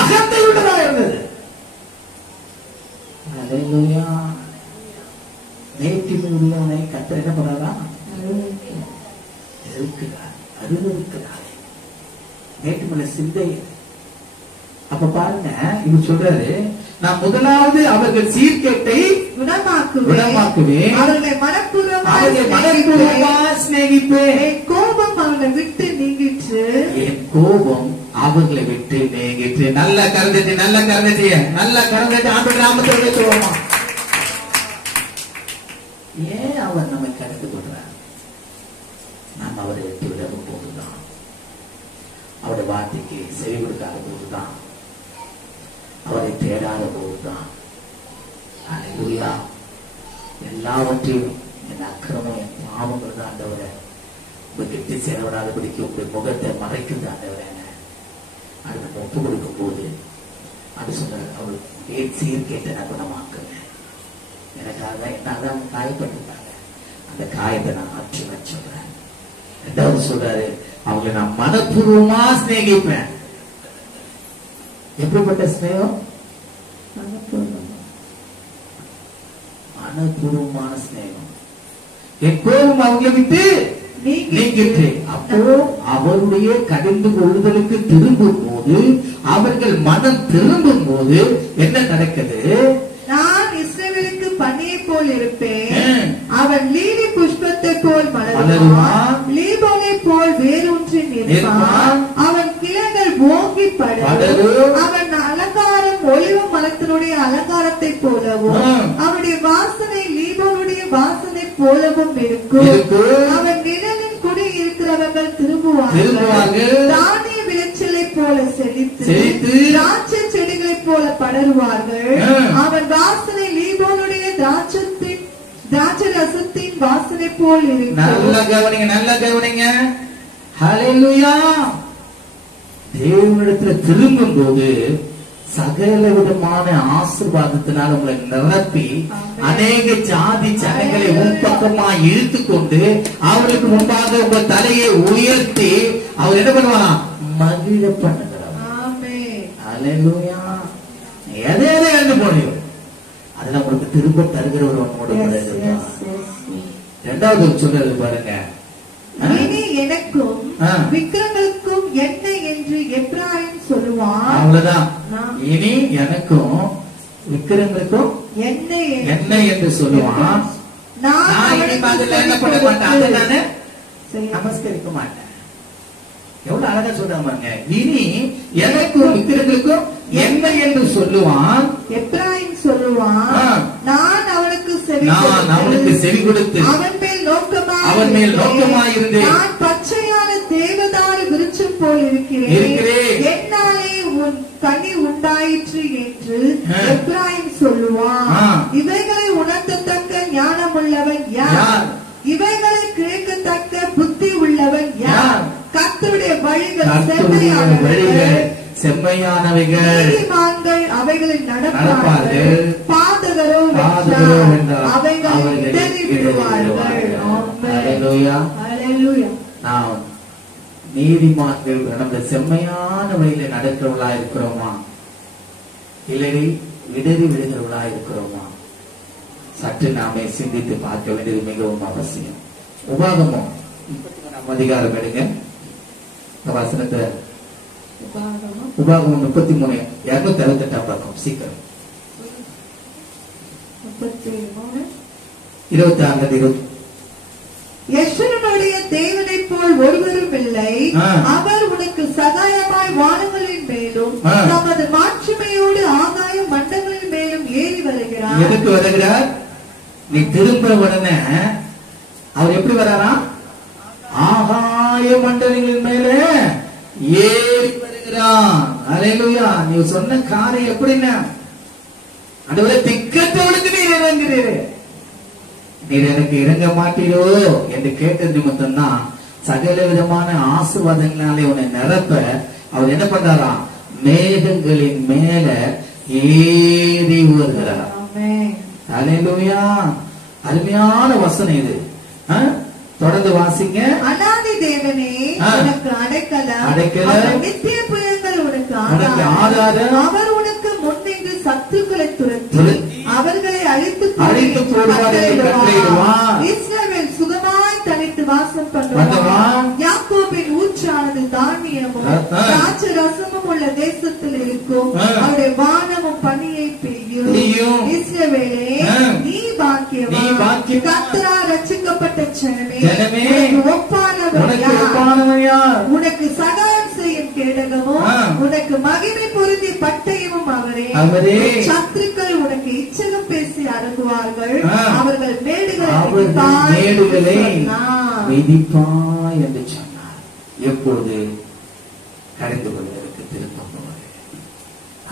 அகத்தை உள்ளதா இருந்தது. நேற்றில் உள்ளவனை கர்த்தர் என்ன பண்ணாரா, அருவருக்கிறார். நேற்று மேல சிந்தை. அப்ப பாருங்க, இவர் சொல்றாரு, நான் முதலாவது அவர்கள் சீர்கேட்டை குணமாக்குவேன், அவர்களை மனப்பூர்வமாக சிநேகிப்பேன். என் கோபம் அவர்களை விட்டு நீங்கிற்று, என் கோபம் அவர்களை விட்டு நீங்கிற்று. நல்ல கருந்தட்டி, நல்ல கருந்தட்டி, நல்ல கருந்தட்டி ஆண்டு கிராமத்தில் சொல்லுவோமா? ஏன் அவர் நம்மை கடந்து கொள்றார்? நாம் அவரை விட்டு விலகும் போதுதான், அவருடைய வார்த்தைக்கு செவி கொடுக்காத போதுதான், அவரை தேடாத போதுதான். அல்லேலூயா. எல்லாவற்றையும் என் அக்கிரமம், என் பாவங்கள் தான் ஆண்டவரே, உங்ககிட்ட சேரவிடாதபடிக்கு உங்கள் முகத்தை மறைக்கிறது ஆண்டவரே. அது நம்ம ஒப்பு கொடுக்கும் போது அது சொன்னார், அவள் சீர்கேட்ட நான் குணமாக்குவேன். எனக்காக என்னால அவங்க காயப்பட்டிருக்காங்க, அந்த காயத்தை நான் ஆற்றி வச்சுறேன். ரெண்டாவது சொல்றாரு, அவங்களை நான் மனப்பூர்வமா சிநேகிப்பேன். எப்படிப்பட்ட ஸ்நேகம்? மனப்பூர்வமான ஸ்நேகம். என் கோபம் அவங்களை விட்டு நீங்கிற்று. அப்போ அவருடைய கடிந்து கொள்ளுதலுக்கு திரும்பும் போது, அவர்கள் மனம் திரும்பும் போது என்ன நடக்குது? நான் இஸ்ரவேலுக்கு பனியை போல் இருப்பேன், அவன் லீலி புஷ்பத்தை போல் மலருவான், லீபோனை போல் வேரூன்றி நிற்பான், அவன் கிளைகள் ஓங்கி படரும், அவன் அலங்காரம் ஒலிவ மரத்தினுடைய அலங்காரத்தை போலவும், அவனுடைய வாசனை லீபோனுடைய வாசனை போலவும் இருக்கும். அவன் நிழலின் குடி இருக்கிறவர்கள் திரும்புவார்கள், தானிய விளைச்சலை போல செழித்து திராட்சை செடிகளை போல படருவார்கள். அவன் வாசனை லீபோனுடைய திராட்சை ரசத்தின் வாசனை போல் இருக்கும். நல்ல கவனிங்க, நல்ல கவனிங்க. ஹல்லேலூயா. தேவனிடத்துல திரும்பும் போது சகல விதமான ஆசீர்வாதத்தினால் உங்களை நிரப்பி அநேக ஜாதி ஜனங்களை உன்பக்கமா இழுத்து கொண்டு அவருக்கு முன்பாக உங்கள் தலையை உயர்த்தி அவர் என்ன பண்ணுவாராம், மகிழ பண்ணுகிறார். ஹல்லேலூயா. எதை எழுந்து போனியோ அதெல்லாம் உங்களுக்கு திரும்ப தருகிறவர் உங்களோட. இரண்டாவது சொல்றது பாருங்க, இனி எனக்கும் விக்கிரங்களுக்கும் என்ன என்று எப்ராயிம் சொல்லுவான். அவ்வளவுதான். இனி எனக்கும் விக்கிரங்களுக்கும் என்ன என்று சொல்லுவான். நான் என்ன பண்ண மாட்டேன், அதை நானு நமஸ்கரிக்க மாட்டேன். எவ்வளவு அழகா சொல்றாங்க. இனி எனக்கும் விக்கிரங்களுக்கும் என்ன என்று சொல்லுவான். எப்ராயிம் சொல்லுவான், நான் அவனுக்கு செவி கொடுத்து அவன் மேல் நோக்கமாயிருந்து நான் பச்சையான தேவதாரு விருட்சம் போல் இருக்கிறேன், என்னாலே உன் கனி உண்டாயிற்று என்று எப்ராயிம் சொல்லுவான். இவைகளை உணர்த்தத்தக்க ஞானமுள்ளவன் யார்? இவைகளை கேட்கத்தக்க புத்தி உள்ளவன் யார்? கர்த்தருடைய வழிகள் செம்மையானவைகள், நீதிமான்கள் அவைகளில் நடப்பார்கள், பாதகரோ அவைகளை இடறி விடுவார்கள். நாம் நீதிமான்கள் நடந்த செம்மையான வழியில நடக்கிறவர்களா இருக்கிறோமா, இல்லடி இடறி விடுகிறவர்களா இருக்கிறோமா? சற்று நாமே சிந்தித்து பார்க்க வேண்டியது மிகவும் அவசியம். உபாகமம் 33 அதிகாரம் எடுங்க. வசனத்தை உபாகமம் 33 268 பக்கம் சீக்கிரம் 26 யெஷுவனுடைய தேவனை போல் ஒருவரும் இல்லை, அவர் உனக்கு சகாயமாய் வானங்களின் மேலும் தமது மாட்சிமையோடு ஆகாய மண்டங்களின் மேலும் ஏறி வருகிறார். எதுக்கு வருகிறார்? நீ திரும்ப உடனே அவர் எப்படி வராரா? ஆகாய மண்டலங்களின் மேலே ஏறி வருகிறான். அல்லேலூயா. நீ சொன்ன காரியம் எப்படின்னா, ஆண்டவரே திக்கத்தவளுக்கு நீர் இறங்குறீரே, நீர் எனக்கு இறங்க மாட்டீரோ என்று கேட்டது நிமித்தம் தான் சகல விதமான ஆசீர்வாதங்களாலே உன்னை நிரப்ப அவர் என்ன பண்றாரா? மேகங்களின் மேல ஏறி வருகிறார். அல்லேலூயா. அருமையான வசனம் இது. தொடர்ந்து வாசிங்க. அநாதி தேவனே உனக்கு அடைக்கலம், நித்திய புயங்கள் உனக்கு ஆதாரம். அவர் உனக்கு முன்னின்று சத்துக்களை துரத்தி அவர்களை அழித்து போடுவார். இஸ்ரவேல் சுகமாய் தனித்து வாசம் பண்ணுவான். யாக்கோபின் ஊற்றானது தானியமும் திராட்சரசமும் உள்ள தேசத்தில் இருக்கும். அவருடைய வானமும் பனியை பெய்யும். இஸ்ரவேலே நீ பாக்கியவான். கர்த்தரால் ரட்சிக்கப்பட்ட ஜனமே, உனக்கு சகாயம் செய்யும் கேடகமும் உனக்கு மகிமை பொருந்தி பட்டயமும் அவரே. சத்துருக்கள் உனக்கு இச்சகம் பேசி அடங்குவார்கள். அவர்கள் மேடுகளை மிதிப்பாய் என்று சொன்னார். எப்பொழுது? கடிந்து கொள்வதற்கு திருப்பம்.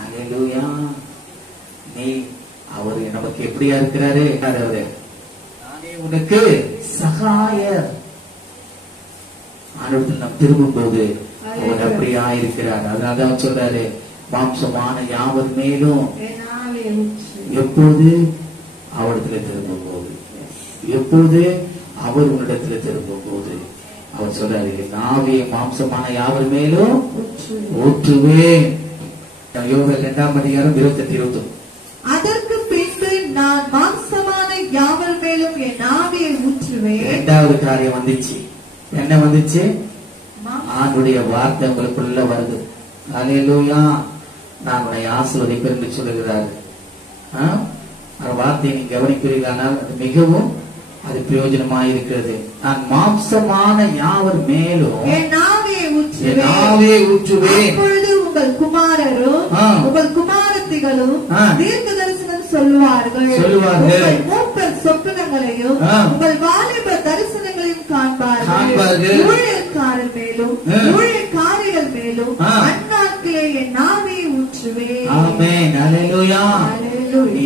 அல்லேலூயா. நீ அவரு நமக்கு எப்படியா இருக்கிறாரு? அவரு நானே உனக்கு சகாயர். ஆண்டவரிடத்தில் நாம் திரும்பும் போது அவர் அப்படியா இருக்கிறார். அதனாலதான் சொல்றாரு, மாம்சமான யாவர் மேலும் எப்போது அவரிடத்துல திரும்பும் போது, எப்போது அவர் உன்னிடத்துல திரும்பும் போது அவர் சொல்றாரு, நாவே மாம்சமான யாவர் மேலும் ஊற்றுவேன். யோவேல் 2ஆம் அதிகாரம் 28-29. அதற்கு பின்பு நான் மாம்சமான யாவர் மேலும் என் ஆவியை ஊற்றுவேன். இரண்டாவது காரியம் வந்துச்சு. என்ன வந்துச்சு? ஆண்டுடைய வார்த்தை உங்களுக்குள்ள வருது. அல்லேலூயா. நான் உன்னை ஆசீர்வதிப்பேன் என்று சொல்லுகிறார். அந்த வார்த்தையை நீ கவனிக்கிறீர்களானால் அது மிகவும் அது பிரயோஜனமாக இருக்கிறது. நான் மாம்சமான யாவர் மேலும் என் ஆவியை ஊற்றுவேன். அப்பொழுது உங்கள் குமாரரும் உங்கள் குமாரத்திகளும் தீர்க்க தரிசனம் சொல்லுவார்கள். உங்கள் மூப்பர் சொப்பனங்களையும் உங்கள் வாலிப தரிசனங்களையும் காண்பார்கள். ஊழியக்காரர் மேலும் ஊழியக்காரிகள் மேலும் அந்நாட்களே என் ஆவியை ஊற்றுவேன். ஆமென். அல்லேலூயா. நீ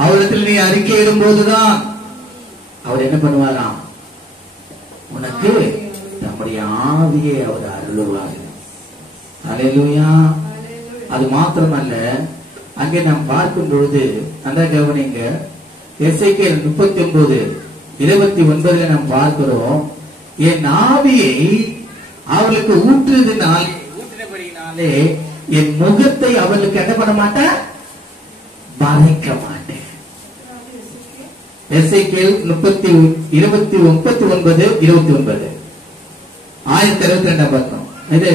அவரிடத்தில் நீ அறிக்கையிடும் போதுதான் அவர் என்ன பண்ணுவாராம்? உனக்கு நம்முடைய ஆவியை அவர் அருளுவார். அல்லேலூயா. அது மாத்திரமல்ல, அங்கே நாம் பார்க்கும் பொழுது அந்த கவனிங்க, எசேக்கியேல் 39:29 நாம் பார்க்கிறோம், என் ஆவியை அவளுக்கு ஊற்றினபடினாலே என் முகத்தை அவளுக்கு என்ன பண்ண மாட்டேன்? மறைக்க மாட்டேன். எசேக்கியேல் 39:29 1062 பக்கம். இது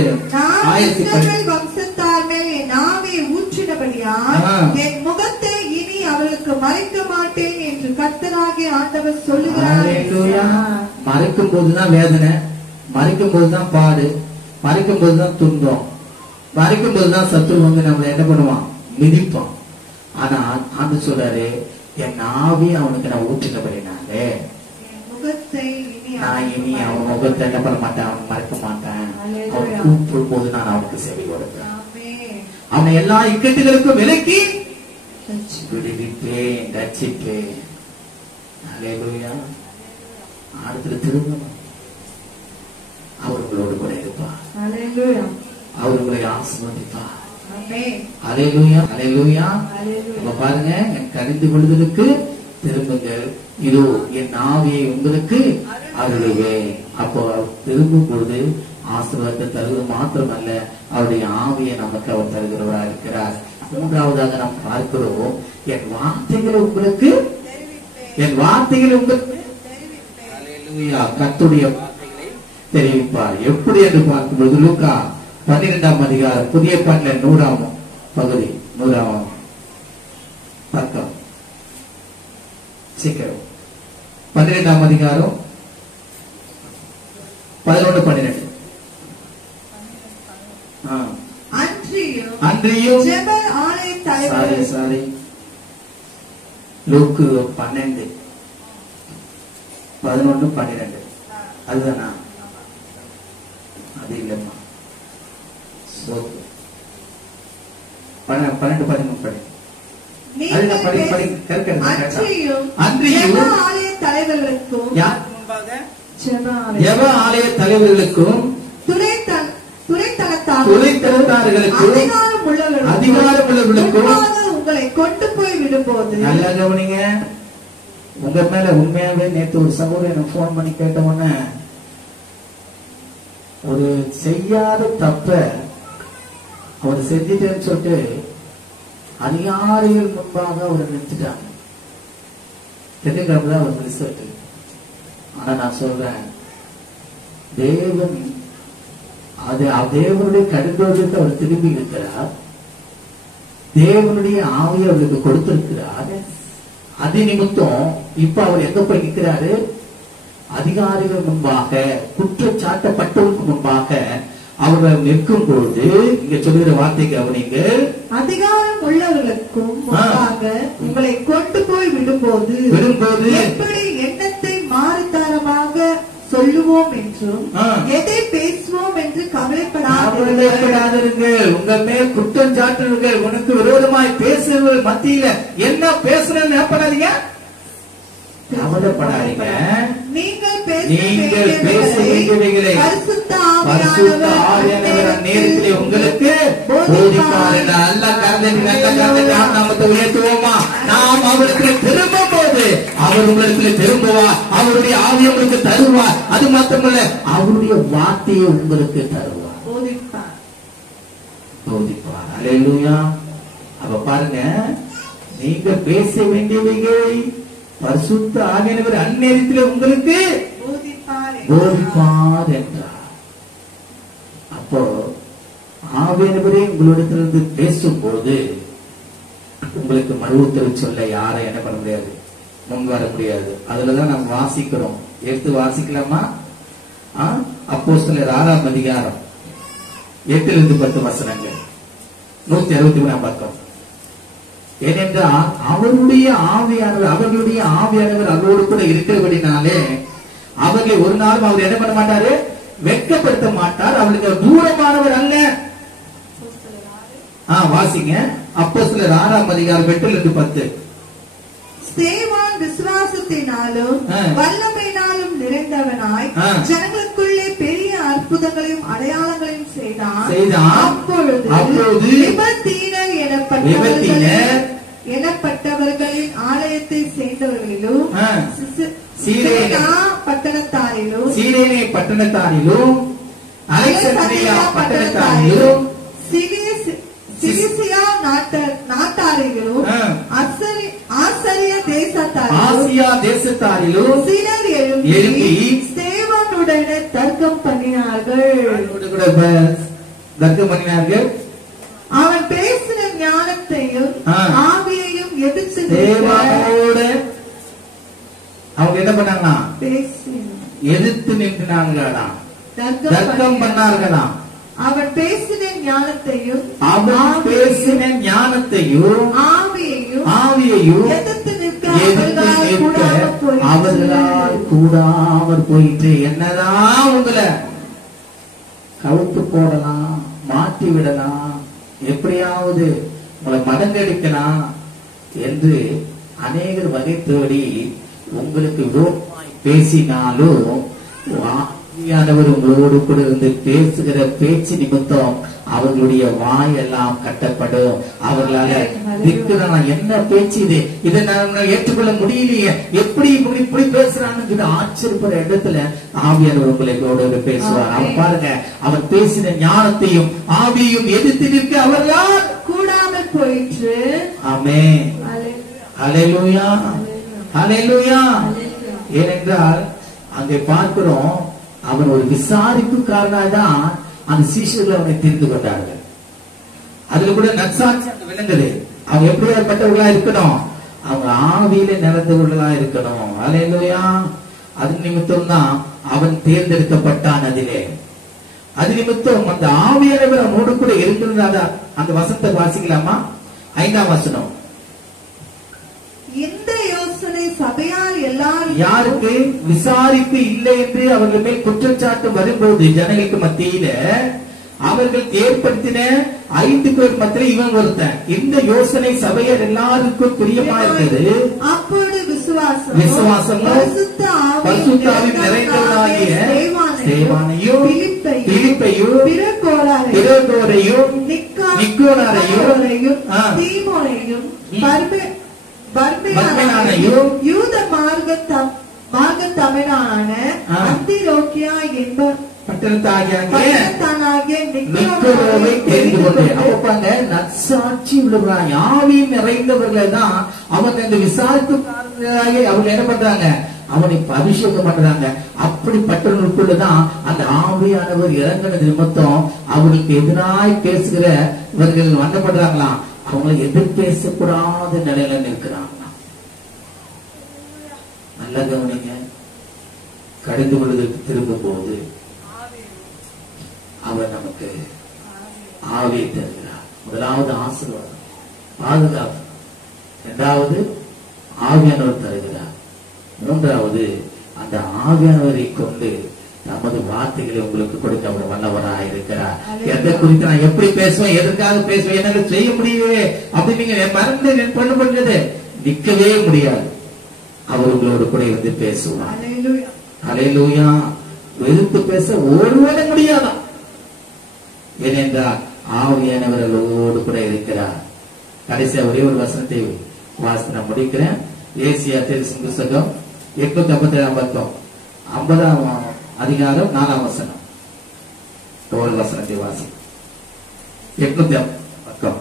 வம்சத்தார் மேல் என் ஆவியை ஊற்றினபடியால் என் முகத்தை இனி அவளுக்கு மறைக்க மாட்டேன் என்று கர்த்தராகிய ஆண்டவர் சொல்லுகிறார். மறைக்கும் போதுதான் வேதனை, மறைக்கும் போதுதான் பாடு, மறைக்கும் போதுதான் துன்பம், மறைக்கும் போதுதான் சத்துரு வந்து நம்மளை என்ன பண்ணுவான்? மிதிப்பான். ஆனா ஆண்டு சொல்றாரு, என் ஆவி அவனுக்கு நான் ஊற்றினபடினாலே நான் இனி அவன் முகத்தை என்ன பண்ண மாட்டேன், அவன் மறைக்க மாட்டேன். அவன் கூப்பிடும் போது நான் அவனுக்கு செவி கொடுப்பேன். அவனை எல்லா இக்கட்டுகளுக்கும் விலக்கி விடுவிப்பேன், ரட்சிப்பேன். அல்லேலூயா. அடுத்து திரும்பணும். அவர் உங்களோடு கூட இருப்பார். அவர் உங்களை ஆசீர்வதிப்பார். அல்லேலூயா. அல்லேலூயா. பாருங்க, என் கடிந்து கொள்வதற்கு திரும்புங்கள், இதோ என் ஆவியை உங்களுக்கு அருளுவேன். அப்போ திரும்பும் பொழுது ஆசீர்வாதத்தை தருவது மாத்திரமல்ல, அவருடைய ஆவியை நமக்கு அவர் தருகிறவராக இருக்கிறார். மூன்றாவதாக நாம் பார்க்கிறோம், என் வார்த்தைகளை உங்களுக்கு கர்த்தருடைய வார்த்தைகளை தெரிவிப்பார். எப்படி என்று பார்க்கும்போது லூக்கா 12ஆம் அதிகாரம் புதிய பாட்டுல 100ஆம் பகுதி 100ஆம் பக்கம், சீக்கிரம் 12ஆம் அதிகாரம் 11-12. அன்றியும் லூக்கு 12 11, 12 அதுதானா? அது இல்லம்மா. 12, 13 படி. ஜெப ஆலய தலைவர்களுக்கும் துரைத்தனத்தார்களுக்கும் அதிகாரம் உள்ளவர்களுக்கும் உங்களை கொண்டு போய் விடும்போது, நல்லா கவனிங்க, உங்க மேல உண்மையாவே நேற்று ஒரு சகோதரன் போன் பண்ணி கேட்டவொன்ன, ஒரு செய்யாத தப்ப அவர் செஞ்சிட்டேன்னு சொல்லிட்டு அதிகாரிகள் முன்பாக அவர் நிறுத்திட்டாங்க. திட்டக்கிழமை அவர் ரிசல்ட். ஆனா நான் சொல்றேன், தேவன் அது தேவனுடைய கடுந்தோருக்கு அவர் திரும்பி இருக்கிறார். தேவனுடைய ஆவியை அவருக்கு கொடுத்திருக்கிறார். அது நிமித்தம் இப்ப அவர் எங்க போய் நிற்கிறாரு? அதிகாரிகள் முன்பாக, குற்றச்சாட்டப்பட்டவருக்கு முன்பாக அவர்கள் நிற்கும் பொழுது இங்க சொல்லுகிற வார்த்தை கவனிங்க, அதிகாரம் உள்ளவர்களுக்கும் முன்பாக உங்களை கொண்டு போய் விடும்போது எப்படி எண்ணத்தை மாறுதாரமாக சொல்லுவோம் என்றும் எதை பேசுவோம் என்று கவலைப்படாதீர்கள். உங்க மேல் குற்றம் சாட்டுங்கள், உனக்கு விரோதமாய் பேசுறவர்கள் மத்தியில என்ன பேசுறேன்னு நினைப்படாதீங்க, கவலைப்படாதீங்க. நீங்கள் பேச வேண்டியவைகளை பரிசுத்த ஆவியானவர் நேரத்திலே உங்களுக்கு போதிப்பார். நல்லா கலந்து நாமத்தை உயர்த்துவோமா? நாம் அவருக்கு திரும்பும் போது அவர் உங்களுக்கு திரும்புவார், அவருடைய ஆவியை உங்களுக்கு தருவார். அது மாத்திரமல்ல, அவருடைய வார்த்தையை உங்களுக்கு தருவார், போதிப்பார். அல்லேலூயா. அப்ப பாருங்க, நீங்க பேச வேண்டியவைகளை பரிசுத்த ஆவியானவர் அந்நேரத்தில் உங்களுக்கு போதிப்பார் என்றார். அப்போ ஆவியானவரே உங்களிடத்திலிருந்து பேசும்போது உங்களுக்கு மறு உத்தரவு சொல்ல யாரை என்ன பண்ண முடியாது, முன் வர முடியாது. அதுலதான் நம்ம வாசிக்கிறோம். எடுத்து வாசிக்கலாமா? அப்போஸ்தலர் 6ஆம் அதிகாரம் 8-10 வசனங்கள், 163 பக்கம். ஏனென்றால் அவருடைய ஆவியானவர் அவரோடு கூட இருக்கிறபடினாலே அவர்களை ஒரு நாளும் அவர் என்ன பண்ண மாட்டாரு, வெட்கப்படுத்த மாட்டார். அவளுக்கு தூரமானவர் அல்ல. வாசிங்க. அப்போஸ்தலர் 6ஆம் அதிகாரம் 8-10. ஸ்தேவான் விசுவாசத்தினாலும் வல்லமையினாலும் நிறைந்தவனாய் ஜனங்களுக்குள்ளே பெரிய அற்புதங்களையும் அடையாளங்களையும் செய்தான். அப்பொழுது லிபர்த்தீனர் எனப்பட்டவர்களின் ஆலயத்தை சேர்ந்தவர்களிலும் சீரேனே பட்டணத்தாரிலும் அலெக்சந்திரியா பட்டணத்தாரிலும் சிலிசியா நாட்டாரிலும் ஆசியா தேசத்தாரிலும் சிலர் எழும்பி ஸ்தேவானுடனே தர்க்கம் பண்ணினார்கள். அவன் பேசின ஞானத்தையும் ஆவியையும் எதிர்த்து அவங்க என்ன பண்ணாங்களா? எதிர்த்து நின்றாங்களா? தர்க்கம் பண்ணார்களா? அவன் பேசின ஞானத்தையும் ஆவியையும் எதிர்த்து நிற்க அவர்களால் கூடாமற் போயிட்டு, என்னதான் உங்களை கவுத்து போடலாம், மாற்றி விடலாம், எப்படியாவது உங்களை மடங்கடிக்கலாம் என்று அநேகர் வகை தேடி உங்களுக்கு விரோதமாய் பேசினாலும் ஆவியானவர் உங்களோடு கூட இருந்து பேசுகிற பேச்சு நிமித்தம் அவர்களுடைய வாயெல்லாம் கட்டப்படும். அவர்களால என்ன பேச்சு இது, இதை நான் ஏற்றுக்கொள்ள முடியலையே, எப்படி இப்படி பேசுறான்னு ஆச்சரியப்படுற இடத்துல ஆவியானவர் உங்களோட பேசுவார். அவர் பாருங்க, அவர் பேசின ஞானத்தையும் ஆவியையும் எதிர்த்து நிற்க அவர்களால் கூடாமல் போயிற்று. ஆமென். ஹல்லேலூயா, ஹல்லேலூயா. ஏனென்றால் அங்கே பார்க்கிறோம், அவன் ஒரு விசாரிப்புக்காரனாக தான் அந்த சீஷர்கள் அவனை தெரிந்து கொண்டார்கள். அதுல கூட நற்சாட்சி விளங்குது. அவங்க எப்படியாப்பட்டவர்களா இருக்கணும், அவங்க ஆவியில நிறந்தவர்களா இருக்கணும். ஹல்லேலூயா. அது நிமித்தம் தான் அவன் தேர்ந்தெடுக்கப்பட்டான். அதிலே அது நிமித்தம் அந்த ஆவியானவர் அவனோடு கூட இருக்கிறதா அந்த வசனத்தை வாசிக்கலாமா? 5ஆம் வசனம். எந்த யோசனை சபையார் எல்லாரும் யாருக்கு விசாரிப்பு இல்லை என்று அவர்கள் மேல் குற்றச்சாட்டு வரும்போது ஜனங்களுக்கு மத்தியில அவர்கள் ஏற்படுத்தின 5 பேர் மத்தியில் இவன் ஒருத்தன். இந்த யோசனை சபையர் எல்லாருக்கும் பிரியமா இருந்தது. அப்பொழுது விசுவாசமும் பரிசுத்த ஆவியும் நிறைந்தவராகிய ஸ்தேவானையும் பிலிப்பையும் பிரகோரையும் நிக்கோலாரையும் பர்மேனானையும் யூத மார்க்கத்தமிழான அந்தியோக்கியா என்ப நற்சாட்சி உள்ளவர்களாய் ஆவியும் நிறைந்தவர்கள் தான் அவங்க இந்த விசாரிப்புக்காரர்களாக அவங்க என்ன பண்றாங்க, அவனை அபிஷேகம் பண்றாங்க. அப்படிப்பட்டவர்களுக்குள்ளதான் அந்த ஆவியானவர் இறங்கினது நிமித்தம் அவர்களுக்கு எதிராய் பேசுகிறவர்கள் என்ன பண்றாங்களாம், அவங்களை எதிர் பேசக்கூடாத நிலையில நிற்கிறாங்க. நல்ல கவனிங்க. கடிந்து கொள்வதற்கு திரும்பும் போது அவர் நமக்கு ஆவியை தருகிறார். முதலாவது ஆசீர்வாதம், பாதுகாப்பு. இரண்டாவது ஆவியானவர் தருகிறார். மூன்றாவது அந்த ஆவியானவரை கொண்டு நமது வார்த்தைகளை உங்களுக்கு கொடுக்க அவர் வல்லவராக இருக்கிறார். எதை குறித்து நான் எப்படி பேசுவேன், எதற்காக பேசுவேன், என்னால செய்ய முடியவே அப்படின்னு நீங்க மறந்து பண்ண பண்றது நிக்கவே முடியாது. அவர் உங்களோடு கூட இருந்து பேசுவார். அல்லேலூயா. எதிர்த்து பேச ஒருவர முடியாதான். ஏனென்றால் ஆவியானவர்களோடு கூட இருக்கிறார். கடைசியா ஒரே ஒரு வசனத்தை வாசி நான் முடிக்கிறேன். ஏசியா தீர்க்கதரிசி புத்தகம் 857 50ஆம் அதிகாரம் 4ஆம் வசனம். ஒரு வசனத்தை வாசி. 850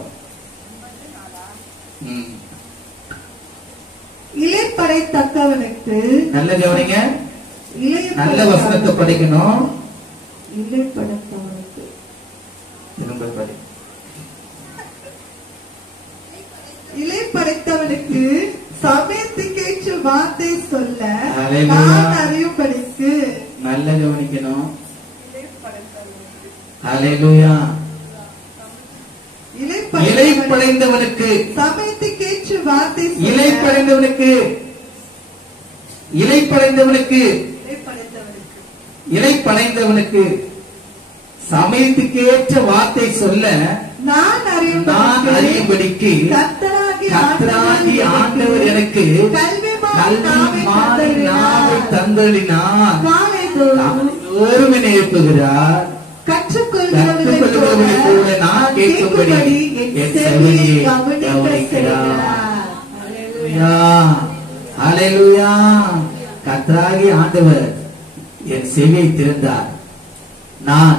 இளைப்படைத்தக்கவனுக்கு. நல்ல கவனிங்க, நல்ல வசனத்தை படிக்கணும். இளைப்படைத்தவனுக்கு இளைப்படைத்தவனுக்கு சமயத்துக்கேற்ற வார்த்தை சொல்ல நான் அறியும்படிக்கு. நல்ல கவனிக்கணும். ஹல்லேலூயா. இளைப்படைந்தவனுக்கு சமயத்துக்கேற்ற வார்த்தை, இளைப்படைந்தவனுக்கு சமயத்துக்கேற்ற வார்த்தை சொல்ல நான் அறியும்படிக்கு கர்த்தராகிய ஆண்டவர் எனக்கு கல்வி மாறி நாவை தந்தளினார். ஒருவன் எழுப்புகிறார். கற்றுக்கொள்கிறவர்களை போல நான் கேட்கும்படி என் செவியை கவனிக்கிறார். அல்லேலூயா. கர்த்தராகிய ஆண்டவர் என் செவியை திறந்தார். நான்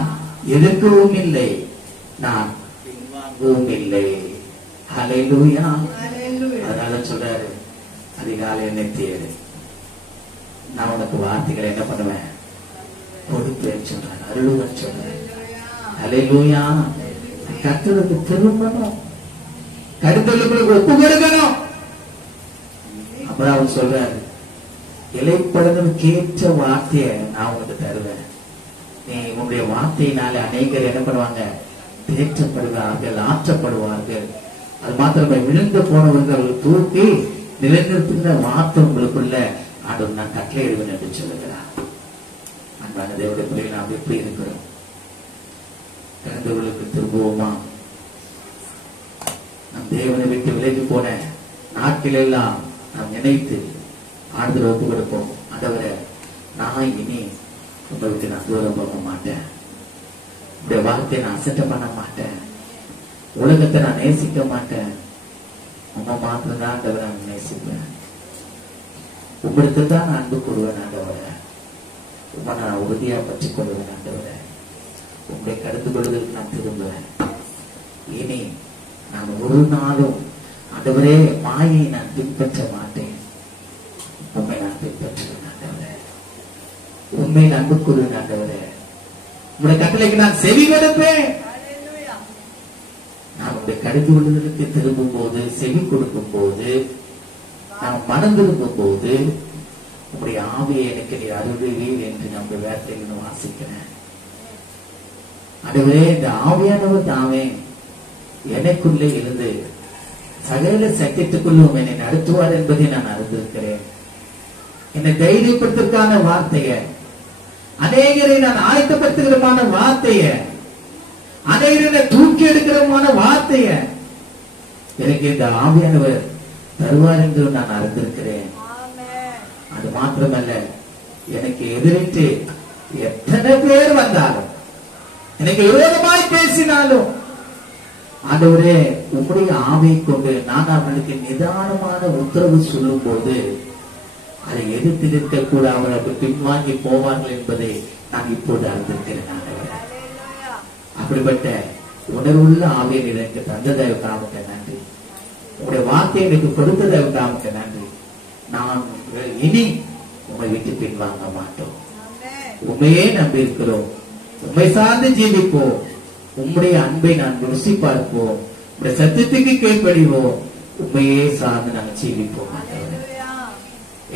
எதிர்க்கவும் இல்லை, நான் பின்வாங்கவும் இல்லை. அல்லேலூயா. அதனால சொல்றாரு, அதிகாலை என்னை தேடு, நான் உனக்கு வார்த்தைகளை என்ன பண்ணுவேன், கொடுப்பேன் சொல்றேன், அருளுவன் சொல்றேன். அல்லேலூயா. கர்த்தருக்கு திரும்பணும், கருத்தலுக்கு ஒப்பு கொடுக்கணும். அப்புறம் அவர் சொல்றாரு, இளைப்படங்களுக்கு ஏற்ற வார்த்தையை நான் உனக்கு தருவேன். நீ உன்னுடைய வார்த்தையினால அநேகர் என்ன பண்ணுவாங்க, தேற்றப்படுவார்கள், ஆற்றப்படுவார்கள். அது மாத்திரமே விழுந்து போனவர்கள் தூக்கி நிலைநிறுத்துகிற வார்த்தை உங்களுக்குள்ள ஆண்டவர் நான் கட்டளையிடுவேன் என்று சொல்லுகிறார். அன்பான தேவனுடைய பிள்ளைகள் நாம் எப்படி இருக்கிறோம்? பிறந்தவர்களுக்கு திரும்புவோமா? நம் தேவனை விட்டு விலகி போன நாட்களெல்லாம் நாம் நினைத்து ஆறுதல் ஒப்பு கொடுப்போம். ஆண்டவரே, நான் இனி உங்களை விட்டு நான் தூரம் போக மாட்டேன், உங்களுடைய வார்த்தையை நான் அசட்டை பண்ண மாட்டேன், உலகத்தை நான் நேசிக்க மாட்டேன், உங்க மாத்திரம் தான் ஆண்டவரை நான் நேசிப்பேன், உங்களுக்கு தான் நான் அன்பு கூறுவேன் ஆண்டவரே, உங்க நான் உறுதியா பற்றி கொள்வேன் ஆண்டவரே, உங்களை கடந்து கொள்வதற்கு நான் திரும்புவேன். இனி நான் ஒரு நாளும் ஆண்டவரே மாயை நான் பின்பற்ற மாட்டேன், உண்மை நான் பின்பற்றுவேன் ஆண்டவரே, உண்மையில் அன்பு கூறுவேன் ஆண்டவரே, உங்களுடைய கட்டளைக்கு நான் செவி கொடுப்பேன். நான் உங்களுடைய கடந்து கொள்வதற்கு திரும்பும் போது, செவி கொடுக்கும் போது, நான் மனம் திரும்பும் போது உங்களுடைய ஆவியை எனக்கு நீ அருள்வீர் என்று நம்முடைய வேதத்தில் வாசிக்கிறேன். அதுவே இந்த ஆவியானவர் தாமே எனக்குள்ளே இருந்து சகல சத்தியத்துக்குள்ளும் என்னை நடத்துவார் என்பதை நான் அறிந்திருக்கிறேன். என்னை தைரியப்படுத்துறதுக்கான வார்த்தைய, அநேகரை நான் ஆயத்தப்படுத்துகிறமான வார்த்தைய, அநேகரை தூக்கி எடுக்கிறமான வார்த்தைய எனக்கு இந்த ஆவியானவர் தருவார் என்று நான் அறிந்திருக்கிறேன். அது மாத்திரமல்ல, எனக்கு எதிரிட்டு எத்தனை பேர் வந்தாலும், எனக்கு விரோதமாய் பேசினாலும், ஆண்டவரே உம்முடைய ஆவியை கொண்டு நான் அவர்களுக்கு நிதானமான உத்தரவு சொல்லும் போது அதை எதிர்த்து நிற்க கூட அவர்கள் பின்வாங்கி போவார்கள் என்பதை நான் இப்போது அறிந்திருக்கிறேன். ஆண்டவரே, அப்படிப்பட்ட உணர்வுள்ள ஆவியை எனக்கு தந்ததற்காக நன்றி. உங்களுடைய வார்த்தை எனக்கு கொடுத்ததற்காக நன்றி. நான் இனி உங்களை விட்டு பின்வாங்க மாட்டோம். உண்மையே நம்பி இருக்கிறோம். உண்மை சார்ந்து ஜீவிப்போம். உம்முடைய அன்பை நான் ருசி பார்ப்போம். உங்களுடைய சத்தியத்துக்கு கீழ்ப்படிவோம். உண்மையே சார்ந்து நாங்கள் ஜீவிப்போம்.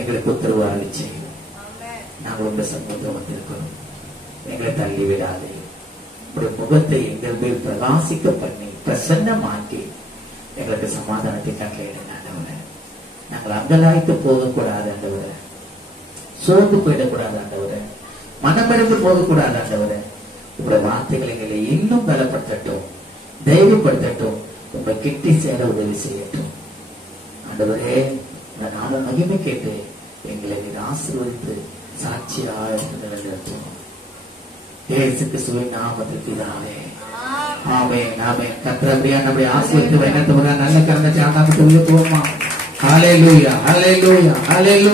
எங்களுக்கு உத்தரவாக செய்வோம். நாங்கள் உங்க சமூகம் வந்திருக்கிறோம். எங்களை தள்ளி விடாதே. உங்களுடைய முகத்தை எங்கள் மேல் பிரகாசிக்க பண்ணி பிரசன்னமாக்கி எங்களுக்கு சமாதானத்தை கட்டளையிடுங்க. ஆண்டவரே, நாங்கள் அங்கலாய்த்து போகக்கூடாது. ஆண்டவரே, சோர்ந்து போயிடக்கூடாது. ஆண்டவரே, மனமடைந்து போகக்கூடாது. ஆண்டவரே, உங்களுடைய வார்த்தைகளை எங்களை இன்னும் பலப்படுத்தட்டும், தைரியப்படுத்தட்டும், உங்களை கிட்டி சேர உதவி செய்யட்டும். ஆண்டவரே, நாம மகிமை கேட்டு எங்களை நீர் ஆசீர்வதித்து சாட்சியாக நடத்துவோம். இயேசு கிறிஸ்துவின் நாமத்தில் பிதாவே, ஆமென், ஆமென். கர்த்தர் அப்படியே நம்மை ஆசீர்வதித்து வழிநடத்துவார். நல்ல கரங்களை ஆண்டவருக்கு உயர்த்துவோமா? ஹல்லேலூயா, ஹல்லேலூயா, ஹல்லேலூயா.